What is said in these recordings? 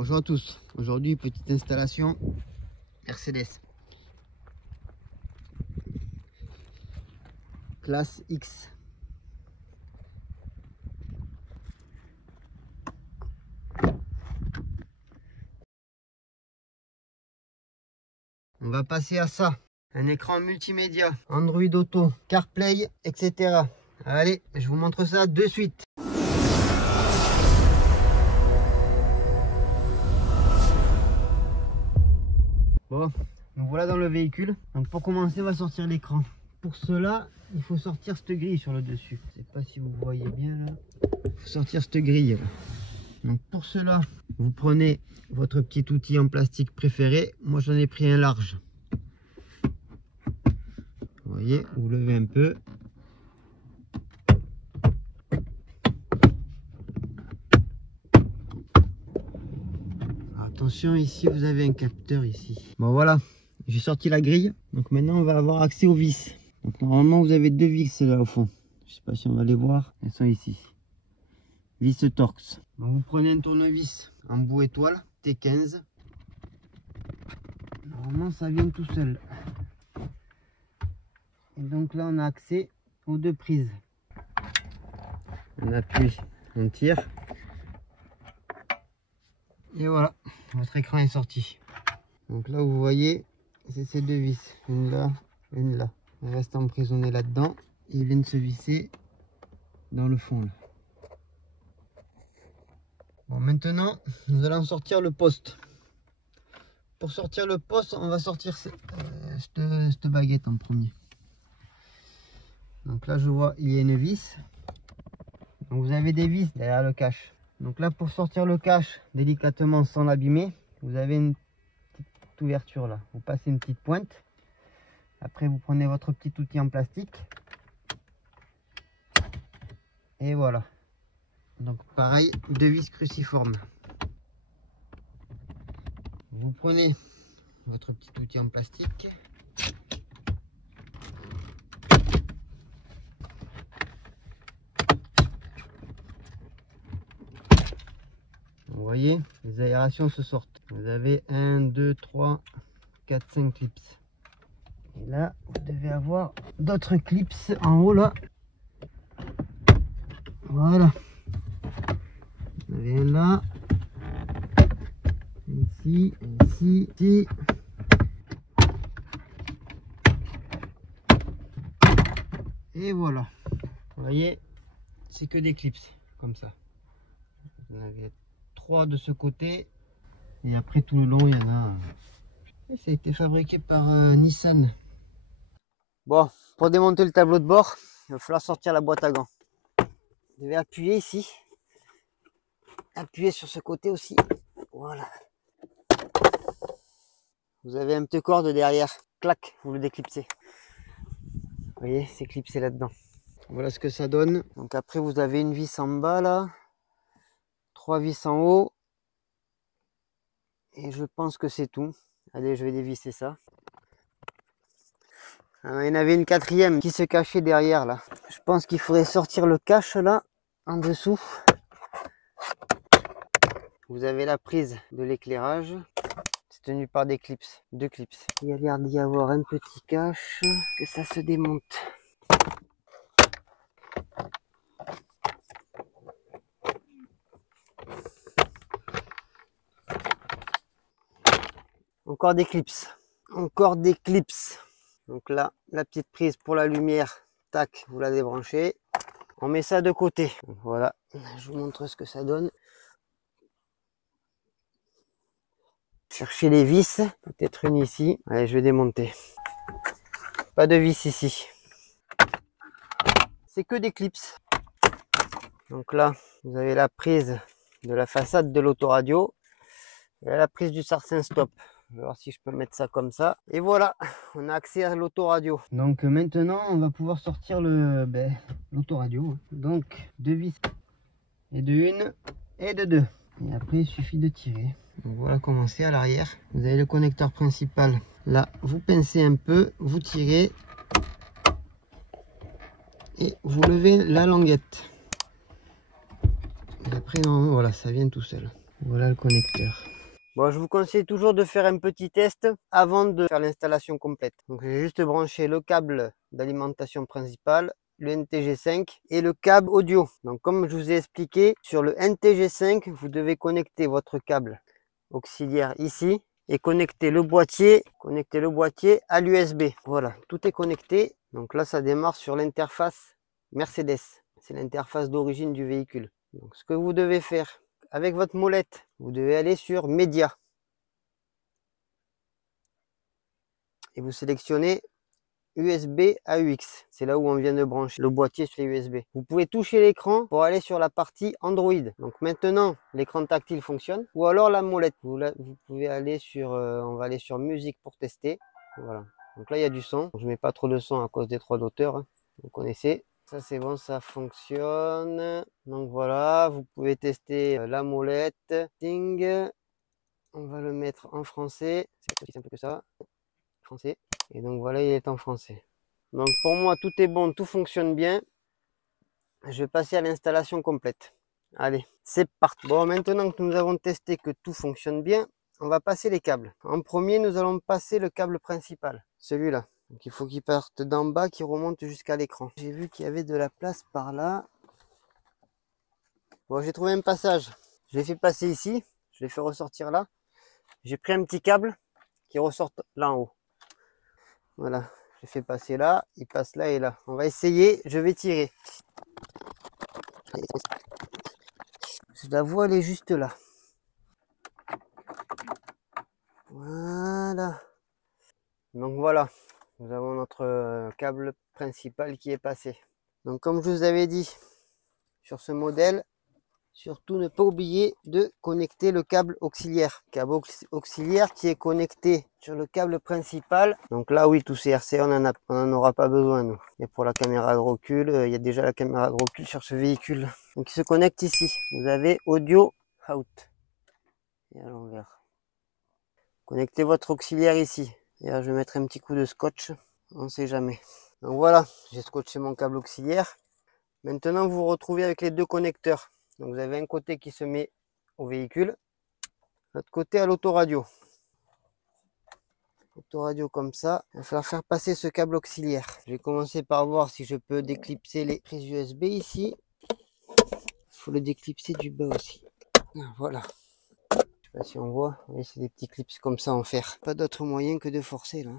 Bonjour à tous. Aujourd'hui, petite installation Mercedes classe X. On va passer à ça. Un écran multimédia, Android Auto, CarPlay, etc. Allez, je vous montre ça de suite. Bon, nous voilà dans le véhicule. Donc pour commencer, on va sortir l'écran. Pour cela, il faut sortir cette grille sur le dessus. Je ne sais pas si vous voyez bien là. Il faut sortir cette grille là. Donc pour cela, vous prenez votre petit outil en plastique préféré. Moi j'en ai pris un large. Vous voyez, vous levez un peu. Attention, ici vous avez un capteur ici. Bon voilà, j'ai sorti la grille. Donc maintenant on va avoir accès aux vis. Donc normalement vous avez deux vis là au fond. Je sais pas si on va les voir. Elles sont ici. Vis Torx. Donc vous prenez un tournevis en bout étoile T15. Normalement ça vient tout seul. Et donc là on a accès aux deux prises. On appuie, on tire. Et voilà, votre écran est sorti. Donc là vous voyez, c'est ces deux vis, une là, une là. Elles restent emprisonnées là-dedans. Ils viennent se visser dans le fond là. Bon, maintenant nous allons sortir le poste. Pour sortir le poste, on va sortir cette baguette en premier. Donc là je vois il y a une vis. Donc vous avez des vis derrière le cache. Donc là pour sortir le cache délicatement sans l'abîmer, vous avez une petite ouverture là. Vous passez une petite pointe. Après vous prenez votre petit outil en plastique. Et voilà. Donc pareil, deux vis cruciformes. Vous prenez votre petit outil en plastique. Vous voyez, les aérations se sortent. Vous avez 1, 2, 3, 4, 5 clips. Et là, vous devez avoir d'autres clips en haut là. Voilà. Vous en avez un là. Ici, ici, ici. Et voilà. Vous voyez, c'est que des clips comme ça. Vous en avez 3 de ce côté. Et après tout le long, il y en a. Et ça a été fabriqué par Nissan. Bon, pour démonter le tableau de bord, il va falloir sortir la boîte à gants. Vous devez appuyer ici. Appuyer sur ce côté aussi. Voilà. Vous avez un petit corde derrière. Clac, vous le déclipsez. Vous voyez, c'est clipsé là-dedans. Voilà ce que ça donne. Donc après, vous avez une vis en bas là. 3 vis en haut. Et je pense que c'est tout. Allez, je vais dévisser ça. Alors, il y en avait une quatrième qui se cachait derrière là. Je pense qu'il faudrait sortir le cache là, en dessous. Vous avez la prise de l'éclairage. C'est tenu par des clips, deux clips. Il y a l'air d'y avoir un petit cache que ça se démonte. Encore des clips. Encore des clips. Donc là, la petite prise pour la lumière, tac, vous la débranchez. On met ça de côté. Voilà, je vous montre ce que ça donne. Cherchez les vis, peut-être une ici. Allez, je vais démonter. Pas de vis ici. C'est que des clips. Donc là, vous avez la prise de la façade de l'autoradio et la prise du sarsen stop. Je vais voir si je peux mettre ça comme ça. Et voilà, on a accès à l'autoradio. Donc maintenant, on va pouvoir sortir l'autoradio. Donc, deux vis. Et de une et de deux. Et après, il suffit de tirer. Donc voilà comment c'est à l'arrière. Vous avez le connecteur principal. Là, vous pincez un peu, vous tirez. Et vous levez la languette. Et après, non, voilà, ça vient tout seul. Voilà le connecteur. Bon, je vous conseille toujours de faire un petit test avant de faire l'installation complète. Donc j'ai juste branché le câble d'alimentation principale, le NTG5 et le câble audio. Donc comme je vous ai expliqué, sur le NTG5, vous devez connecter votre câble auxiliaire ici et connecter le boîtier à l'USB. Voilà, tout est connecté. Donc là, ça démarre sur l'interface Mercedes. C'est l'interface d'origine du véhicule. Donc ce que vous devez faire avec votre molette, vous devez aller sur Média et vous sélectionnez USB AUX. C'est là où on vient de brancher le boîtier sur les USB. Vous pouvez toucher l'écran pour aller sur la partie Android. Donc maintenant, l'écran tactile fonctionne ou alors la molette. Vous pouvez aller sur, on va aller sur musique pour tester. Voilà. Donc là, il y a du son. Je mets pas trop de son à cause des droits d'auteur, hein. Vous connaissez. Ça c'est bon, ça fonctionne. Donc voilà, vous pouvez tester la molette. Ding. On va le mettre en français. C'est aussi simple que ça. Français. Et donc voilà, il est en français. Donc pour moi, tout est bon, tout fonctionne bien. Je vais passer à l'installation complète. Allez, c'est parti. Bon, maintenant que nous avons testé que tout fonctionne bien, on va passer les câbles. En premier, nous allons passer le câble principal, celui-là. Donc il faut qu'il parte d'en bas, qu'il remonte jusqu'à l'écran. J'ai vu qu'il y avait de la place par là. Bon, j'ai trouvé un passage. Je l'ai fait passer ici. Je l'ai fait ressortir là. J'ai pris un petit câble qui ressort là en haut. Voilà, je fais passer là, il passe là et là. On va essayer, je vais tirer. Je la vois, elle est juste là. Voilà. Donc voilà, nous avons notre câble principal qui est passé. Donc comme je vous avais dit, sur ce modèle, surtout ne pas oublier de connecter le câble auxiliaire. Câble auxiliaire qui est connecté sur le câble principal. Donc là, oui, tout CRC, on n'en aura pas besoin, nous. Et pour la caméra de recul, il y a déjà la caméra de recul sur ce véhicule. Donc il se connecte ici. Vous avez audio out. Et à l'envers. Connectez votre auxiliaire ici. Et là, je vais mettre un petit coup de scotch. On ne sait jamais. Donc voilà, j'ai scotché mon câble auxiliaire. Maintenant, vous vous retrouvez avec les deux connecteurs. Donc vous avez un côté qui se met au véhicule, l'autre côté à l'autoradio. Autoradio comme ça, il va falloir faire passer ce câble auxiliaire. Je vais commencer par voir si je peux déclipser les prises USB ici. Il faut le déclipser du bas aussi. Voilà. Je sais pas si on voit, oui, c'est des petits clips comme ça en fer. Pas d'autre moyen que de forcer là.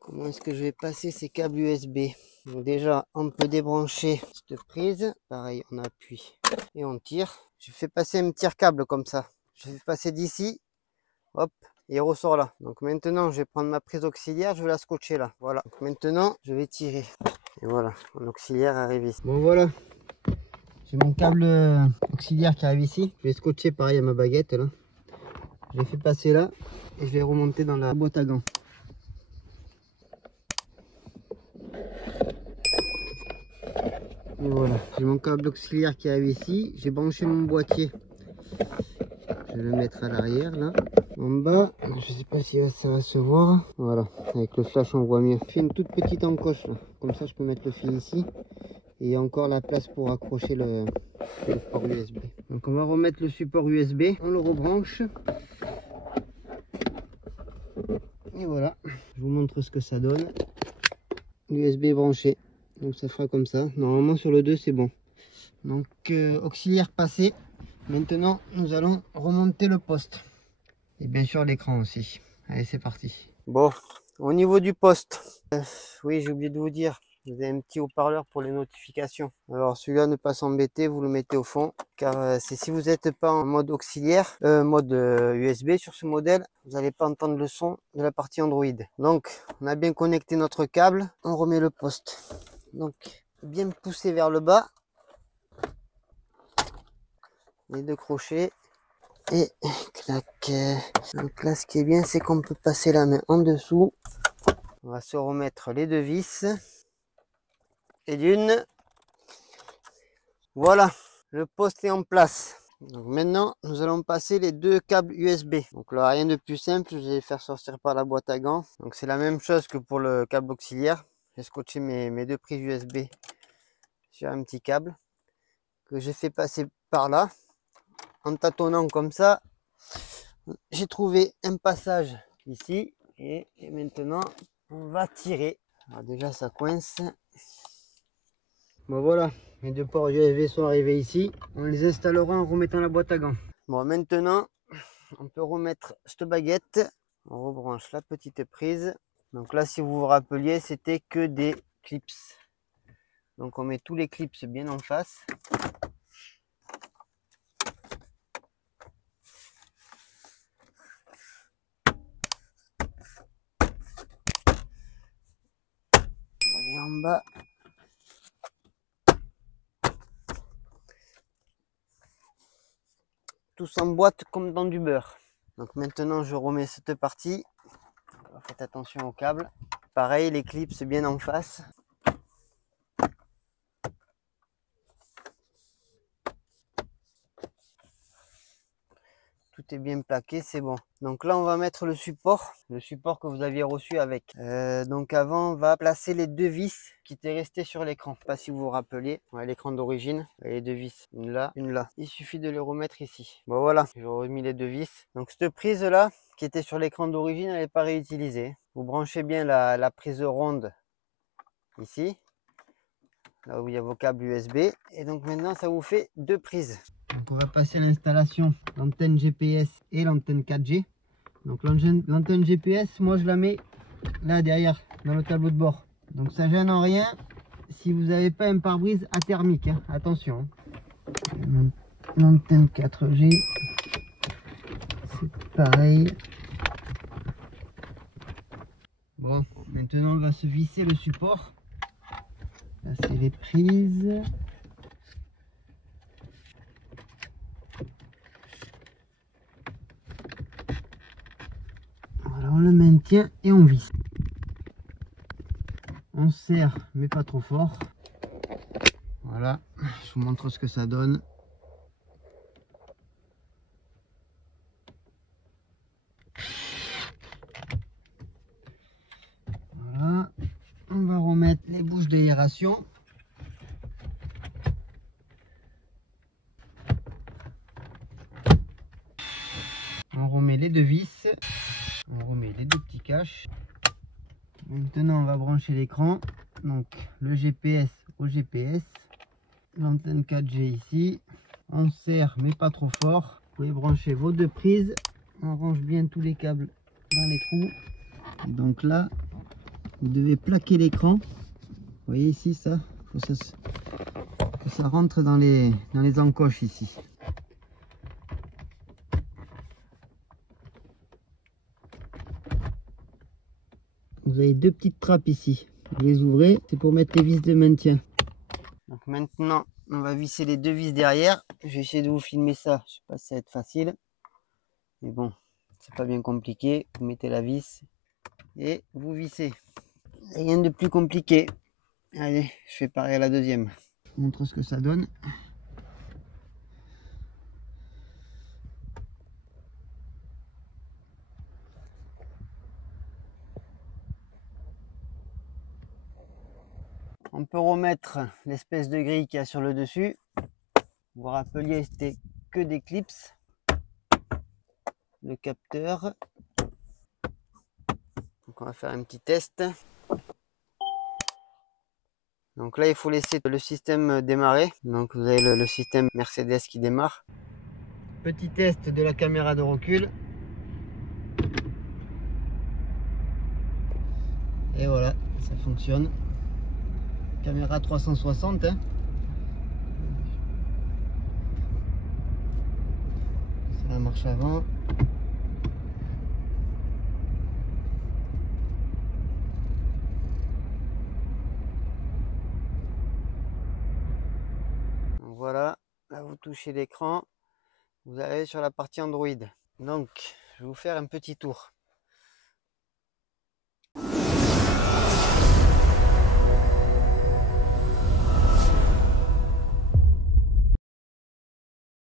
Comment est-ce que je vais passer ces câbles USB? Donc déjà, on peut débrancher cette prise. Pareil, on appuie et on tire. Je fais passer un petit câble comme ça. Je fais passer d'ici, hop, et il ressort là. Donc maintenant, je vais prendre ma prise auxiliaire, je vais la scotcher là. Voilà. Donc maintenant, je vais tirer. Et voilà, mon auxiliaire arrive ici. Bon voilà, j'ai mon câble auxiliaire qui arrive ici. Je vais scotcher pareil à ma baguette là. Je l'ai fait passer là et je vais remonter dans la boîte à gants. Et voilà, j'ai mon câble auxiliaire qui arrive ici. J'ai branché mon boîtier. Je vais le mettre à l'arrière là. En bas, je sais pas si ça va se voir. Voilà, avec le flash on voit mieux. Je fais une toute petite encoche là. Comme ça je peux mettre le fil ici. Et il y a encore la place pour accrocher le support USB. Donc on va remettre le support USB. On le rebranche. Et voilà, je vous montre ce que ça donne. L'USB branché. Donc ça fera comme ça. Normalement sur le 2 c'est bon. Donc auxiliaire passé. Maintenant nous allons remonter le poste. Et bien sûr l'écran aussi. Allez, c'est parti. Bon, au niveau du poste, oui, j'ai oublié de vous dire, vous avez un petit haut-parleur pour les notifications. Alors celui-là, ne pas s'embêter, vous le mettez au fond, car c'est si vous n'êtes pas en mode auxiliaire, mode USB sur ce modèle, vous n'allez pas entendre le son de la partie Android. Donc, on a bien connecté notre câble, on remet le poste. Donc, bien pousser vers le bas, les deux crochets. Et clac. Donc là, ce qui est bien, c'est qu'on peut passer la main en dessous. On va se remettre les deux vis. Et d'une. Voilà, le poste est en place. Donc maintenant, nous allons passer les deux câbles USB. Donc là, rien de plus simple, je vais les faire sortir par la boîte à gants. Donc c'est la même chose que pour le câble auxiliaire. J'ai scotché mes deux prises USB sur un petit câble que j'ai fait passer par là. En tâtonnant comme ça, j'ai trouvé un passage ici et maintenant on va tirer. Alors déjà ça coince. Bon voilà, les deux ports USB sont arrivés ici. On les installera en remettant la boîte à gants. Bon maintenant on peut remettre cette baguette. On rebranche la petite prise. Donc là si vous vous rappeliez c'était que des clips. Donc on met tous les clips bien en face. Et en bas. Tout s'emboîte comme dans du beurre. Donc maintenant je remets cette partie. Faites attention au câble. Pareil, les clips bien en face. Tout est bien plaqué, c'est bon. Donc là on va mettre le support que vous aviez reçu avec. Donc avant on va placer les deux vis qui étaient restées sur l'écran. Je sais pas si vous vous rappeliez, ouais, l'écran d'origine, les deux vis, une là, une là. Il suffit de les remettre ici. Bon voilà, j'ai remis les deux vis. Donc cette prise là qui était sur l'écran d'origine, elle n'est pas réutilisée. Vous branchez bien la prise ronde ici, là où il y a vos câbles USB. Et donc maintenant ça vous fait deux prises. Donc on va passer à l'installation l'antenne GPS et l'antenne 4G. Donc l'antenne GPS, moi je la mets là derrière dans le tableau de bord. Donc ça gêne en rien si vous n'avez pas un pare-brise athermique, hein. Attention. L'antenne 4G, c'est pareil. Bon, maintenant on va se visser le support. Là c'est les prises. Voilà, on le maintient et on visse. On serre mais pas trop fort. Voilà, je vous montre ce que ça donne. Voilà, on va remettre les bouches d'aération. On remet les deux vis, on remet les deux petits caches. Maintenant on va brancher l'écran, donc le GPS au GPS, l'antenne 4G ici. On serre mais pas trop fort. Vous pouvez brancher vos deux prises. On range bien tous les câbles dans les trous. Et donc là, vous devez plaquer l'écran. Vous voyez ici ça, faut que ça rentre dans les encoches ici. Vous avez deux petites trappes ici. Vous les ouvrez, c'est pour mettre les vis de maintien. Donc maintenant, on va visser les deux vis derrière. Je vais essayer de vous filmer ça. Je sais pas si ça va être facile. Mais bon, c'est pas bien compliqué. Vous mettez la vis et vous vissez. Rien de plus compliqué. Allez, je fais pareil à la deuxième. Je vous montre ce que ça donne. On peut remettre l'espèce de grille qu'il y a sur le dessus. Vous vous rappeliez, c'était que des clips. Le capteur. Donc on va faire un petit test. Donc là il faut laisser le système démarrer. Donc vous avez le système Mercedes qui démarre. Petit test de la caméra de recul. Et voilà, ça fonctionne. Caméra 360. Hein. C'est la marche avant. Donc voilà, là vous touchez l'écran. Vous arrivez sur la partie Android. Donc je vais vous faire un petit tour.